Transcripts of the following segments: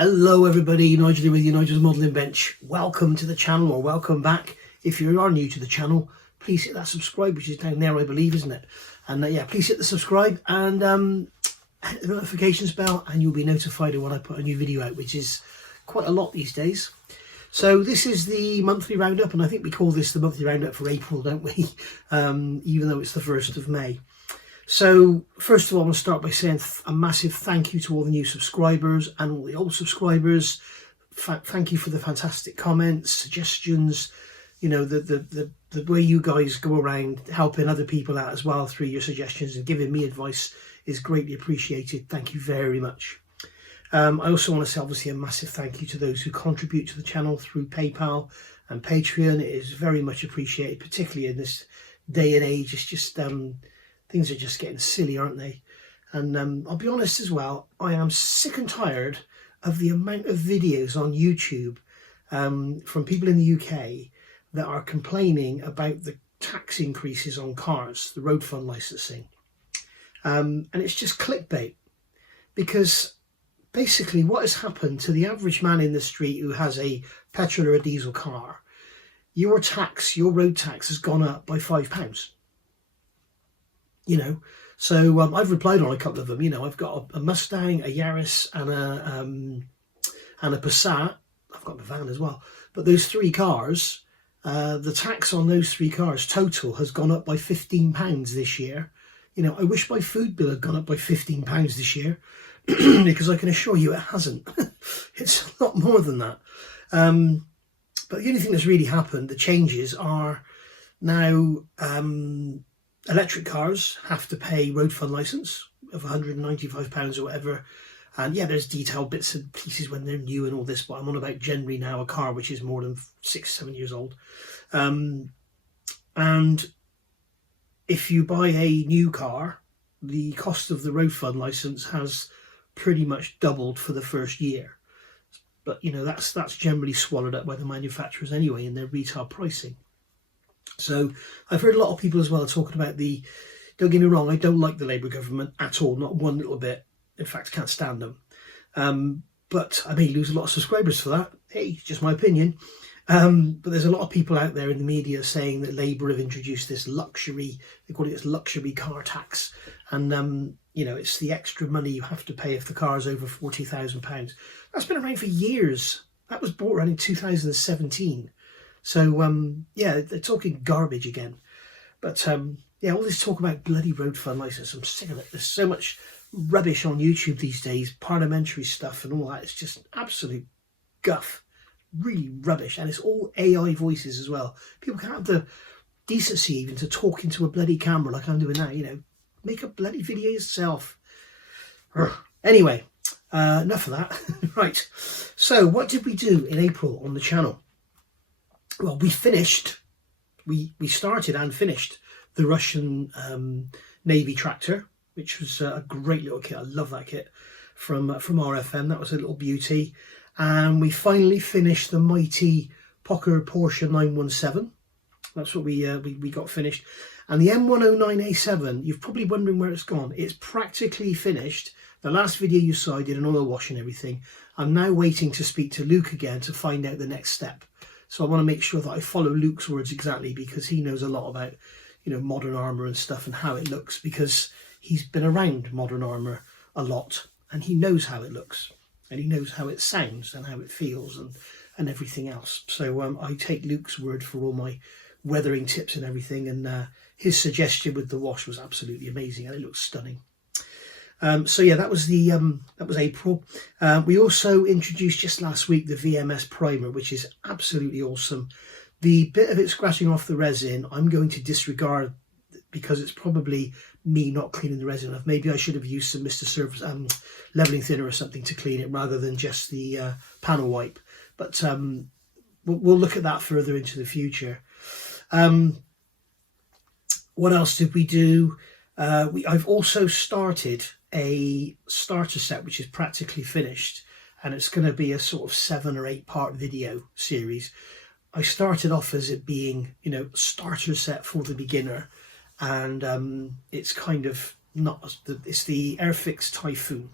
Hello everybody, Nigel here with you, Nigel's Modelling Bench. Welcome to the channel, or welcome back. If you are new to the channel, please hit that subscribe, which is down there I believe, isn't it? And yeah, please hit the subscribe and hit the notifications bell, and you'll be notified of when I put a new video out, which is quite a lot these days. So this is the monthly roundup, and I think we call this the monthly roundup for April, don't we? Even though it's the 1st of May. So first of all, I'm going to start by saying a massive thank you to all the new subscribers and all the old subscribers. Thank you for the fantastic comments, suggestions, you know, the way you guys go around helping other people out as well through your suggestions and giving me advice is greatly appreciated. Thank you very much. I also want to say obviously a massive thank you to those who contribute to the channel through PayPal and Patreon. It is very much appreciated, particularly in this day and age. It's just things are just getting silly, aren't they? And I'll be honest as well, I am sick and tired of the amount of videos on YouTube from people in the UK that are complaining about the tax increases on cars, the road fund licensing. And it's just clickbait, because basically what has happened to the average man in the street who has a petrol or a diesel car, your road tax has gone up by £5. You know, so I've replied on a couple of them. You know, I've got a Mustang, a Yaris, and a Passat. I've got the van as well. But those three cars, the tax on those three cars total has gone up by £15 this year. You know, I wish my food bill had gone up by £15 this year, because I can assure you it hasn't. It's a lot more than that. But the only thing that's really happened, the changes are now. Electric cars have to pay road fund licence of £195 or whatever. And yeah, there's detailed bits and pieces when they're new and all this, but I'm on about generally now a car which is more than 6-7 years old. And if you buy a new car, the cost of the road fund licence has pretty much doubled for the first year. But you know, that's generally swallowed up by the manufacturers anyway in their retail pricing. So I've heard a lot of people as well talking about don't get me wrong, I don't like the Labour government at all, not one little bit. In fact, I can't stand them. But I may lose a lot of subscribers for that. Hey, just my opinion. But there's a lot of people out there in the media saying that Labour have introduced this luxury, they call it this luxury car tax. And, you know, it's the extra money you have to pay if the car is over £40,000. That's been around for years. That was brought around in 2017. So, yeah, they're talking garbage again. But, yeah, all this talk about bloody road fund licence, I'm sick of it. There's so much rubbish on YouTube these days, parliamentary stuff and all that. It's just absolute guff, really rubbish. And it's all AI voices as well. People can't have the decency even to talk into a bloody camera like I'm doing now, you know. Make a bloody video yourself. Anyway, enough of that. Right, so what did we do in April on the channel? Well, we started and finished the Russian Navy tractor, which was a great little kit. I love that kit from RFM. That was a little beauty. And we finally finished the mighty Porsche 917. That's what we got finished. And the M109A7, you're probably wondering where it's gone. It's practically finished. The last video you saw, I did an oil wash and everything. I'm now waiting to speak to Luke again to find out the next step. So I want to make sure that I follow Luke's words exactly, because he knows a lot about, you know, modern armour and stuff and how it looks, because he's been around modern armour a lot and he knows how it looks and he knows how it sounds and how it feels and everything else. So I take Luke's word for all my weathering tips and everything, and his suggestion with the wash was absolutely amazing and it looks stunning. So yeah, that was April. We also introduced just last week the VMS primer, which is absolutely awesome. The bit of it scratching off the resin, I'm going to disregard because it's probably me not cleaning the resin enough. Maybe I should have used some Mr. Surface leveling thinner or something to clean it rather than just the panel wipe. But we'll look at that further into the future. What else did we do? I've also started a starter set which is practically finished, and it's going to be a sort of 7 or 8 part video series. I started off as it being, you know, starter set for the beginner, and it's kind of not, it's the Airfix Typhoon,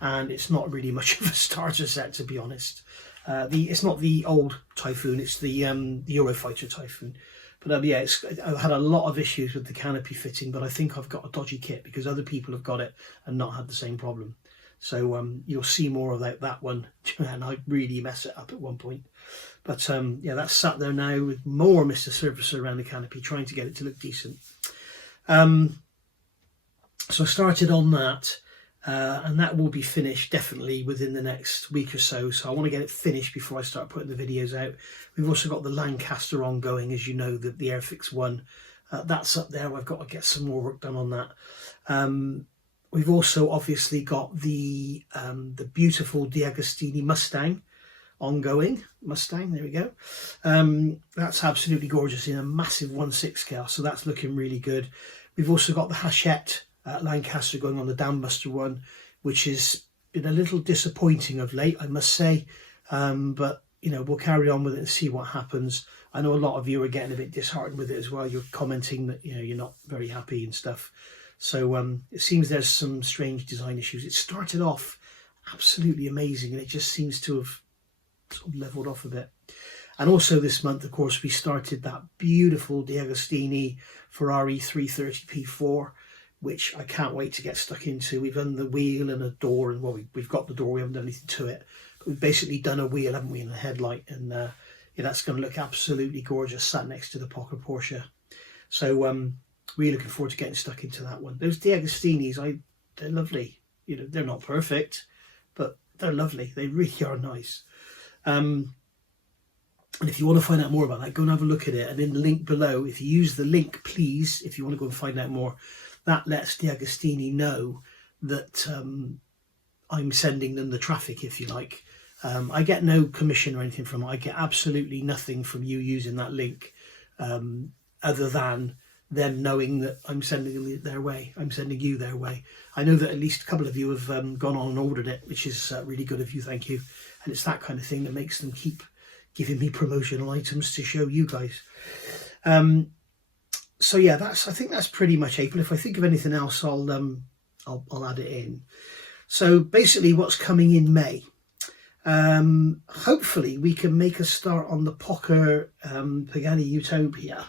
and it's not really much of a starter set, to be honest. It's not the old Typhoon, it's the Eurofighter Typhoon. But yeah, I've had a lot of issues with the canopy fitting, but I think I've got a dodgy kit because other people have got it and not had the same problem. So you'll see more of that one, and I really mess it up at one point. But yeah, that's sat there now with more Mr. Surfacer around the canopy, trying to get it to look decent. So I started on that, and that will be finished definitely within the next week or so. So I want to get it finished before I start putting the videos out. We've also got the Lancaster ongoing, as you know, the Airfix one. That's up there. I've got to get some more work done on that. We've also obviously got the beautiful D'Agostini Mustang ongoing. Mustang, there we go. That's absolutely gorgeous in a massive 1/6 scale, so that's looking really good. We've also got the Hachette Lancaster going on the Dambuster one, which has been a little disappointing of late, I must say. But you know, we'll carry on with it and see what happens. I know a lot of you are getting a bit disheartened with it as well. You're commenting that, you know, you're not very happy and stuff. So it seems there's some strange design issues. It started off absolutely amazing, and it just seems to have sort of leveled off a bit. And also this month, of course, we started that beautiful D'Agostini Ferrari 330 P4, which I can't wait to get stuck into. We've done the wheel and a door, and well, we've got the door, we haven't done anything to it. But we've basically done a wheel, haven't we, and a headlight, and yeah, that's going to look absolutely gorgeous, sat next to the Porsche. So really looking forward to getting stuck into that one. Those D'Agostinis, they're lovely. You know, they're not perfect, but they're lovely. They really are nice. And if you want to find out more about that, go and have a look at it. And in the link below, if you use the link, please, if you want to go and find out more, that lets D'Agostini know that I'm sending them the traffic, if you like. I get no commission or anything from it. I get absolutely nothing from you using that link, other than them knowing that I'm sending them their way. I'm sending you their way. I know that at least a couple of you have gone on and ordered it, which is really good of you. Thank you. And it's that kind of thing that makes them keep giving me promotional items to show you guys. So yeah, I think that's pretty much April. If I think of anything else, I'll add it in. So basically, what's coming in May? Hopefully, we can make a start on the Poker Pagani Utopia.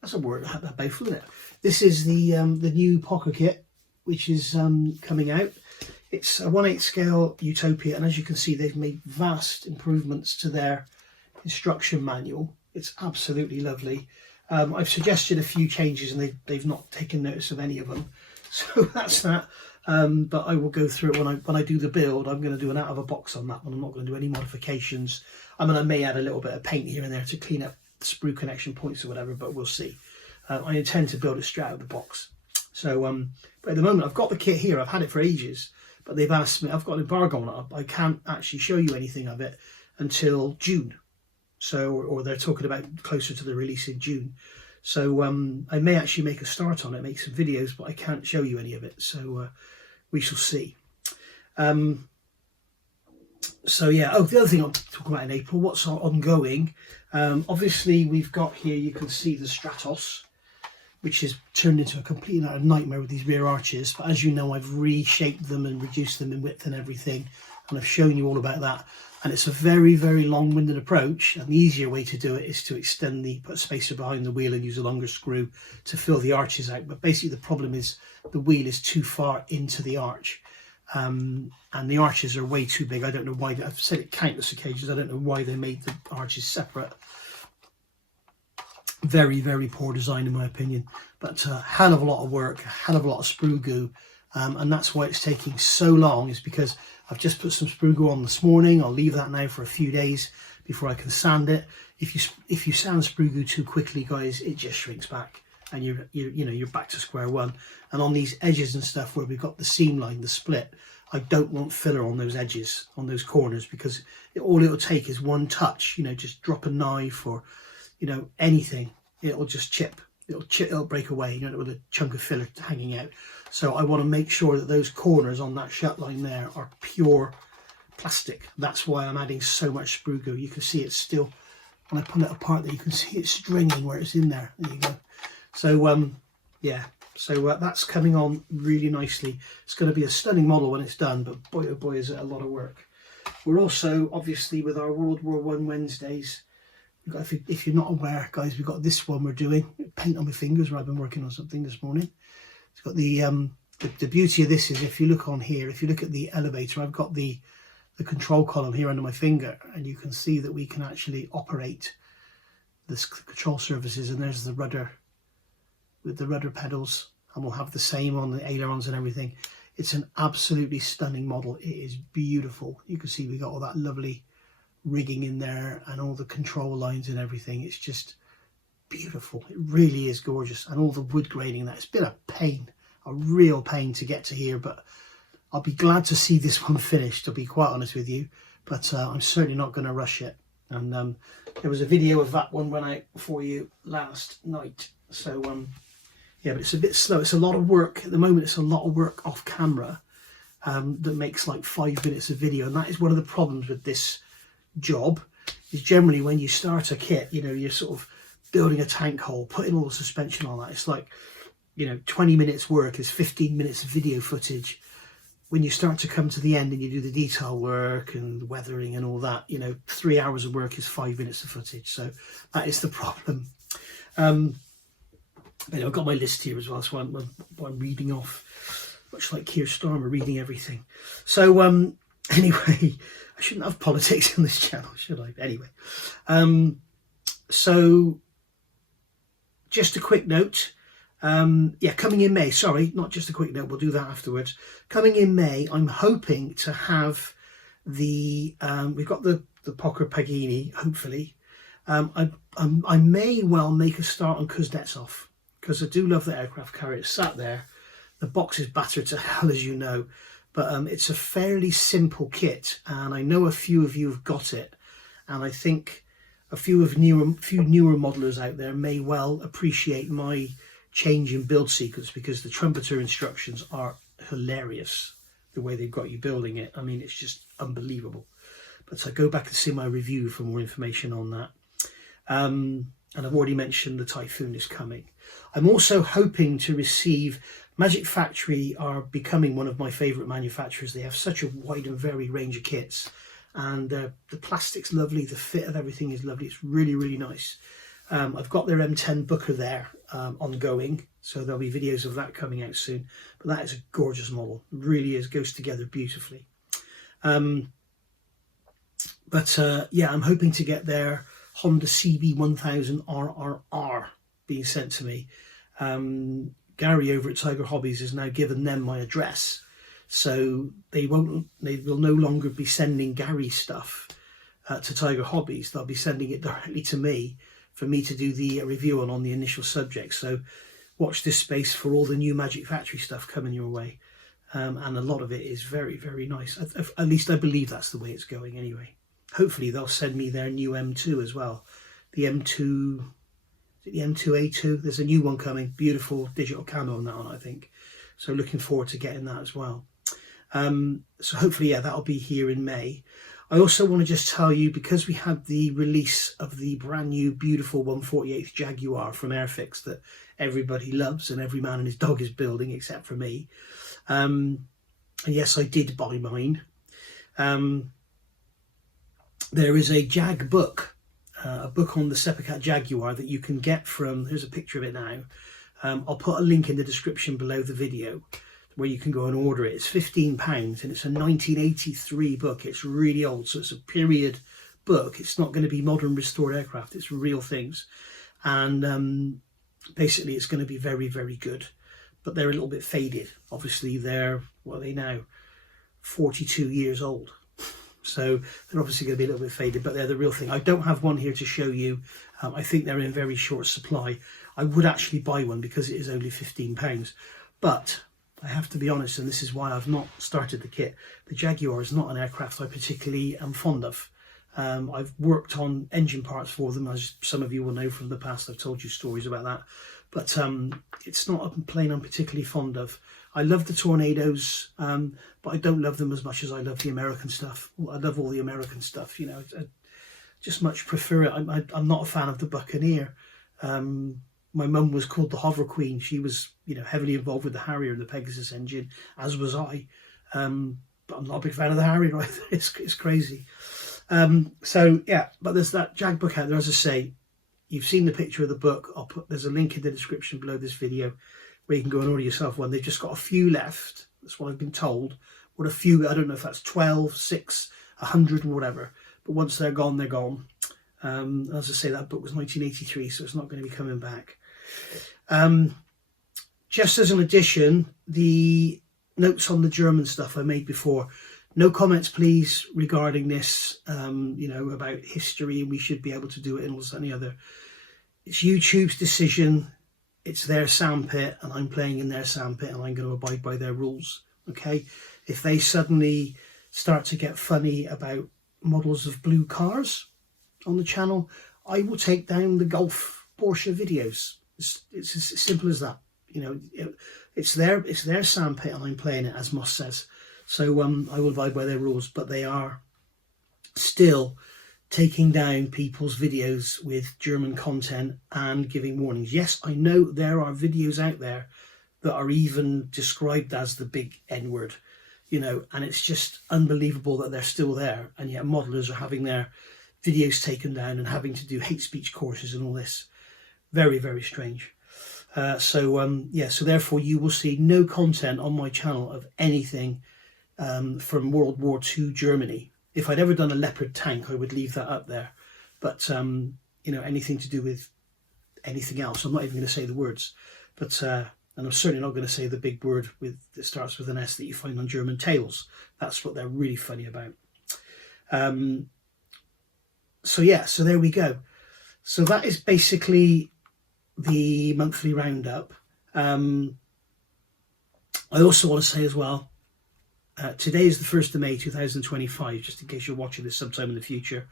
That's a word, a mouthful, isn't it? This is the new Poker kit, which is coming out. It's a 1/8 scale Utopia, and as you can see, they've made vast improvements to their instruction manual. It's absolutely lovely. I've suggested a few changes, and they've not taken notice of any of them. So that's that. But I will go through it when I do the build. I'm going to do an out of a box on that one. I'm not going to do any modifications. I mean, I may add a little bit of paint here and there to clean up sprue connection points or whatever, but we'll see. I intend to build it straight out of the box. So but at the moment, I've got the kit here. I've had it for ages, but they've asked me, I've got an embargo on it. I can't actually show you anything of it until June. So, or they're talking about closer to the release in June. So I may actually make a start on it, make some videos, but I can't show you any of it. So we shall see. So yeah, oh, the other thing I'll talk about in April, what's ongoing. Obviously, we've got here, you can see the Stratos, which has turned into a complete nightmare with these rear arches. But as you know, I've reshaped them and reduced them in width and everything. And I've shown you all about that. And it's a very, very long-winded approach. And the easier way to do it is to put a spacer behind the wheel and use a longer screw to fill the arches out. But basically the problem is the wheel is too far into the arch. And the arches are way too big. I don't know why. I've said it countless occasions. I don't know why they made the arches separate. Very, very poor design in my opinion. But a hell of a lot of work, a hell of a lot of sprue goo. And that's why it's taking so long, is because I've just put some sprue goo on this morning. I'll leave that now for a few days before I can sand it. If you sand sprue goo too quickly, guys, it just shrinks back, and you're back to square one. And on these edges and stuff where we've got the seam line, the split, I don't want filler on those edges, on those corners, because all it'll take is one touch. Just drop a knife or anything, it'll just chip. It'll break away, with a chunk of filler hanging out. So I want to make sure that those corners on that shut line there are pure plastic. That's why I'm adding so much sprue goo. You can see it's still, when I pull it apart there, you can see it's stringing where it's in there. There you go. So yeah, So that's coming on really nicely. It's going to be a stunning model when it's done, but boy oh boy is it a lot of work. We're also, obviously, with our World War I Wednesdays, we've got, if you're not aware, guys, we've got this one we're doing. Paint on my fingers where I've been working on something this morning. It's got the beauty of this is, if you look on here, if you look at the elevator, I've got the control column here under my finger, and you can see that we can actually operate this control surfaces, and there's the rudder with the rudder pedals, and we'll have the same on the ailerons and everything. It's an absolutely stunning model. It is beautiful. You can see we got all that lovely rigging in there and all the control lines and everything. It's just beautiful. It really is gorgeous. And all the wood graining, that's been a pain, a real pain to get to here, but I'll be glad to see this one finished, to be quite honest with you. But I'm certainly not going to rush it. And there was a video of that one went out for you last night. So yeah, but it's a bit slow. It's a lot of work at the moment. It's a lot of work off camera that makes like 5 minutes of video, and that is one of the problems with this job. Is generally when you start a kit, you know, you're sort of building a tank hull, putting all the suspension on that. It's like, you know, 20 minutes work is 15 minutes of video footage. When you start to come to the end and you do the detail work and weathering and all that, you know, 3 hours of work is 5 minutes of footage. So that is the problem. I've got my list here as well, so I'm reading off, much like Keir Starmer, reading everything. So anyway, I shouldn't have politics on this channel, should I? Anyway, so just a quick note. Yeah, coming in May, sorry, not just a quick note, we'll do that afterwards. Coming in May, I'm hoping to have the, we've got the Poker Pagini, hopefully. I may well make a start on Kuznetsov, because I do love the aircraft carrier. It's sat there. The box is battered to hell, as you know, but it's a fairly simple kit, and I know a few of you have got it, and I think a few newer modelers out there may well appreciate my change in build sequence, because the trumpeter instructions are hilarious, the way they've got you building it. I mean, it's just unbelievable. But I go back and see my review for more information on that. And I've already mentioned the Typhoon is coming. I'm also hoping to receive, Magic Factory are becoming one of my favourite manufacturers. They have such a wide and varied range of kits, and the plastic's lovely, the fit of everything is lovely. It's really, really nice. I've got their M10 Booker there ongoing, so there'll be videos of that coming out soon. But that is a gorgeous model, it really is, goes together beautifully. Yeah, I'm hoping to get their Honda CB1000 RRR being sent to me. Gary over at Tiger Hobbies has now given them my address, so they will no longer be sending Gary stuff to Tiger Hobbies. They'll be sending it directly to me for me to do the review on the initial subject. So watch this space for all the new Magic Factory stuff coming your way, and a lot of it is very, very nice. At least I believe that's the way it's going anyway. Hopefully they'll send me their new M2 as well. The M2, is it the M2A2? There's a new one coming. Beautiful digital camo on that one, I think. So looking forward to getting that as well. So hopefully, yeah, that'll be here in May. I also want to just tell you, because we had the release of the brand new beautiful 1/48 Jaguar from Airfix that everybody loves and every man and his dog is building except for me. And yes, I did buy mine. There is a Jag book, a book on the Sepacat Jaguar that you can get from, here's a picture of it now. I'll put a link in the description below the video where you can go and order it. It's £15 and it's a 1983 book. It's really old, so it's a period book. It's not going to be modern restored aircraft, it's real things. And basically it's going to be very, very good. But they're a little bit faded. Obviously they're, what are they now? 42 years old. So they're obviously going to be a little bit faded, but they're the real thing. I don't have one here to show you. I think they're in very short supply. I would actually buy one because it is only £15. But I have to be honest, and this is why I've not started the kit. The Jaguar is not an aircraft I particularly am fond of. I've worked on engine parts for them, as some of you will know from the past. I've told you stories about that. But it's not a plane I'm particularly fond of. I love the Tornadoes, but I don't love them as much as I love the American stuff. I love all the American stuff, you know. I just much prefer it. I'm not a fan of the Buccaneer. my mum was called the Hover Queen. She was, you know, heavily involved with the Harrier and the Pegasus engine, as was I. But I'm not a big fan of the Harrier either. It's crazy. So yeah, but there's that Jag book out there. As I say, you've seen the picture of the book. There's a link in the description below this video where you can go and order yourself one. They've just got a few left. That's what I've been told. What a few, I don't know if that's 12, 6, 100 or whatever. But once they're gone, they're gone. As I say, that book was 1983, so it's not going to be coming back. Just as an addition, the notes on the German stuff I made before. No comments, please, regarding this, you know, about history and we should be able to do it and all this and the other. It's YouTube's decision. It's their sandpit and I'm playing in their sandpit and I'm going to abide by their rules. Okay? If they suddenly start to get funny about models of blue cars on the channel, I will take down the Golf Porsche videos. It's as simple as that. You know, it's their sandpit and I'm playing it, as Moss says. So I will abide by their rules, but they are still taking down people's videos with German content and giving warnings. Yes, I know there are videos out there that are even described as the big N-word, you know, and it's just unbelievable that they're still there, and yet modelers are having their videos taken down and having to do hate speech courses and all this. Very, very strange. Yeah, so therefore you will see no content on my channel of anything from World War II Germany. If I'd ever done a Leopard tank, I would leave that up there. But, you know, anything to do with anything else, I'm not even going to say the words. But, and I'm certainly not going to say the big word that starts with an S that you find on German tales. That's what they're really funny about. So yeah, so there we go. So that is basically the monthly roundup. I also want to say as well, today is the 1st of May 2025, just in case you're watching this sometime in the future.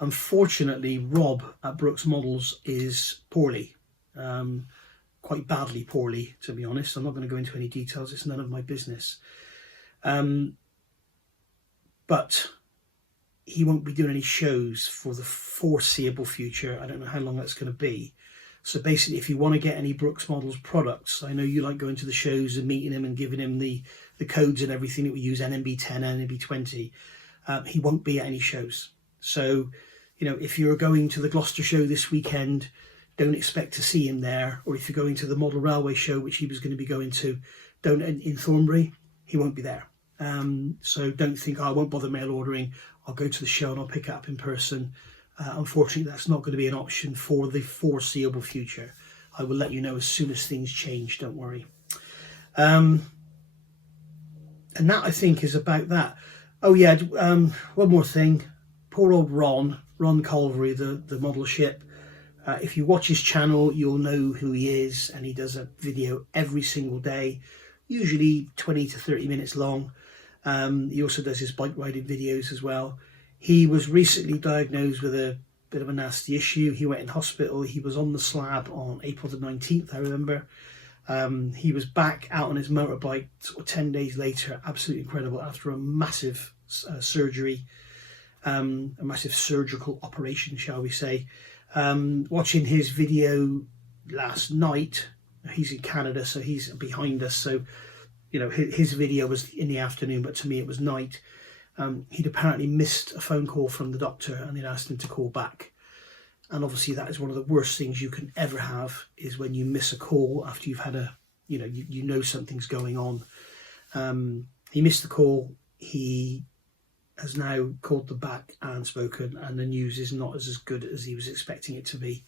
Unfortunately, Rob at Brooks Models is poorly, quite badly poorly, to be honest. I'm not going to go into any details, it's none of my business. But he won't be doing any shows for the foreseeable future. I don't know how long that's going to be. So basically, if you want to get any Brooks Models products, I know you like going to the shows and meeting him and giving him the codes and everything that we use, NMB 10, NMB 20. He won't be at any shows. So, you know, if you're going to the Gloucester show this weekend, don't expect to see him there. Or if you're going to the Model Railway show, which he was going to be going to, in Thornbury, he won't be there. So don't think, oh, I won't bother mail ordering. I'll go to the show and I'll pick it up in person. Unfortunately, that's not going to be an option for the foreseeable future. I will let you know as soon as things change, don't worry. And that, I think, is about that. Oh yeah, one more thing. Poor old Ron Culvery, the model ship. If you watch his channel, you'll know who he is, and he does a video every single day, usually 20 to 30 minutes long. He also does his bike riding videos as well. He was recently diagnosed with a bit of a nasty issue. He went in hospital. He was on the slab on April the 19th, I remember. He was back out on his motorbike sort of 10 days later. Absolutely incredible, after a massive surgery, a massive surgical operation, shall we say. Watching his video last night, he's in Canada, so he's behind us. So, you know, his video was in the afternoon, but to me it was night. He'd apparently missed a phone call from the doctor and they'd asked him to call back. And obviously that is one of the worst things you can ever have, is when you miss a call after you've had you know something's going on. He missed the call. He has now called them back and spoken, and the news is not as good as he was expecting it to be.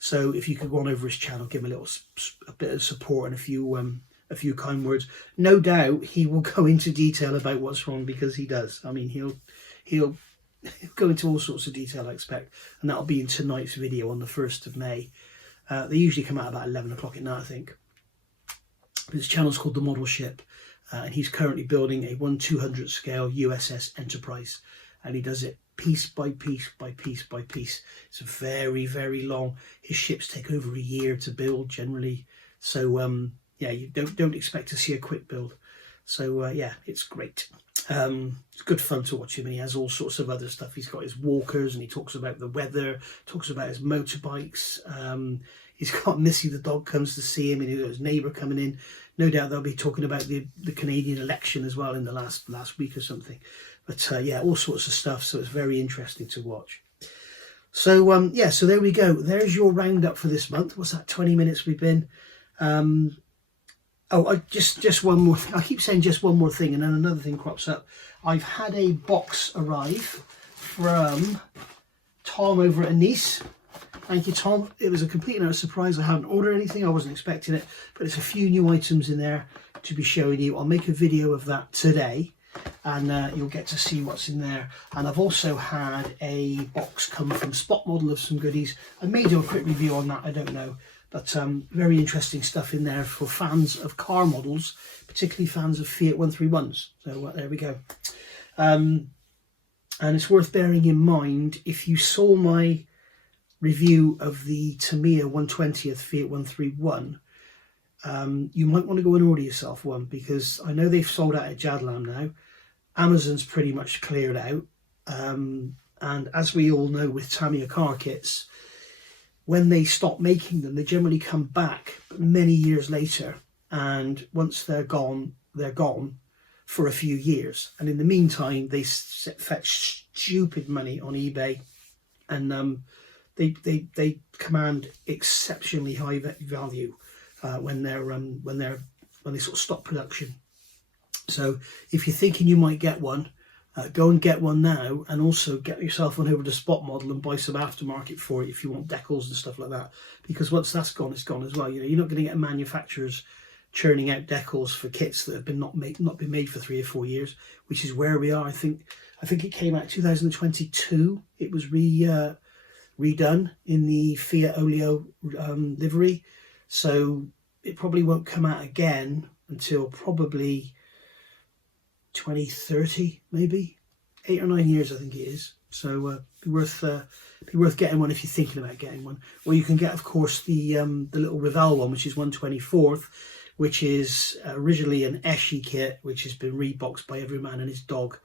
So if you could go on over his channel, give him a bit of support and a few kind words. No doubt he will go into detail about what's wrong, because he does. I mean, he'll go into all sorts of detail, I expect, and that'll be in tonight's video on the 1st of May. They usually come out about 11 o'clock at night, I think. But his channel's called The Model Ship, and he's currently building a 1/200 scale USS Enterprise, and he does it piece by piece by piece by piece. It's very, very long. His ships take over a year to build generally, so yeah, you don't expect to see a quick build. So yeah, it's great. It's good fun to watch him, and he has all sorts of other stuff. He's got his walkers, and he talks about the weather, talks about his motorbikes. he's got Missy the dog comes to see him, and he's got his neighbour coming in. No doubt they'll be talking about the Canadian election as well in the last week or something. But yeah, all sorts of stuff. So it's very interesting to watch. So yeah, so there we go. There's your roundup for this month. What's that? 20 minutes we've been. Oh, just one more thing. I keep saying just one more thing, and then another thing crops up. I've had a box arrive from Tom over at Nice. Thank you, Tom. It was a complete and utter surprise. I hadn't ordered anything. I wasn't expecting it, but it's a few new items in there to be showing you. I'll make a video of that today, and you'll get to see what's in there. And I've also had a box come from Spot Model of some goodies. I may do a quick review on that, I don't know. But very interesting stuff in there for fans of car models, particularly fans of Fiat 131s. So there we go. And it's worth bearing in mind, if you saw my review of the Tamiya 120th Fiat 131, you might want to go and order yourself one, because I know they've sold out at Jadlam now. Amazon's pretty much cleared out, and as we all know with Tamiya car kits, when they stop making them, they generally come back many years later, and once they're gone for a few years. And in the meantime, they fetch stupid money on eBay, and they command exceptionally high value when they sort of stop production. So if you're thinking you might get one, go and get one now, and also get yourself one over to Spot Model and buy some aftermarket for it if you want decals and stuff like that. Because once that's gone, it's gone as well. You know, you're not going to get manufacturers churning out decals for kits that have been not been made for 3 or 4 years, which is where we are. I think it came out 2022. It was redone in the Fiat Olio livery, so it probably won't come out again until probably 2030, maybe 8 or 9 years, I think it is. So be worth getting one if you're thinking about getting one. Or you can get, of course, the little Revell one, which is 1/24th, which is originally an Eschi kit, which has been reboxed by every man and his dog.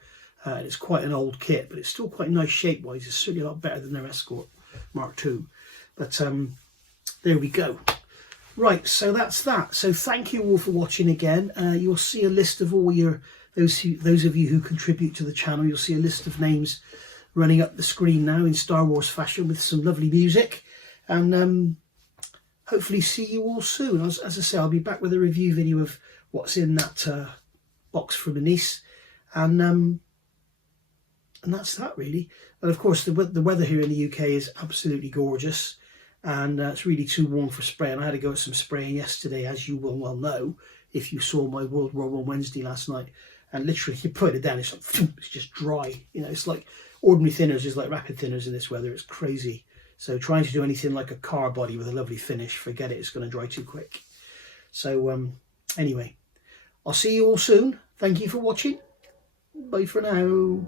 And it's quite an old kit, but it's still quite nice shape-wise. It's certainly a lot better than their Escort Mark II. But there we go. Right, so that's that. So thank you all for watching again. You'll see a list of all those of you who contribute to the channel. You'll see a list of names running up the screen now in Star Wars fashion with some lovely music. And hopefully see you all soon. As I say, I'll be back with a review video of what's in that box from Nice. And that's that, really. And of course, the weather here in the UK is absolutely gorgeous, and it's really too warm for spraying. I had to go with some spraying yesterday, as you will well know if you saw my World War on Wednesday last night. And literally, you put it down, it's like, it's just dry. You know, it's like ordinary thinners is like rapid thinners in this weather. It's crazy. So trying to do anything like a car body with a lovely finish, forget it. It's going to dry too quick. So anyway, I'll see you all soon. Thank you for watching. Bye for now.